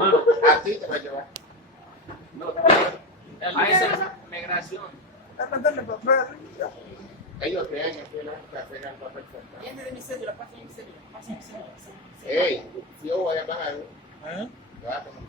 Hermano, A ti te va a llevar. no, el maestro migración. Mándale papel. Ellos creen que la pegan para perfecta. Viene de mi cédula, pasa mi cédula, pasa mi cédula. Ey, si yo voy a bajar, ¿Eh? te vas a tomar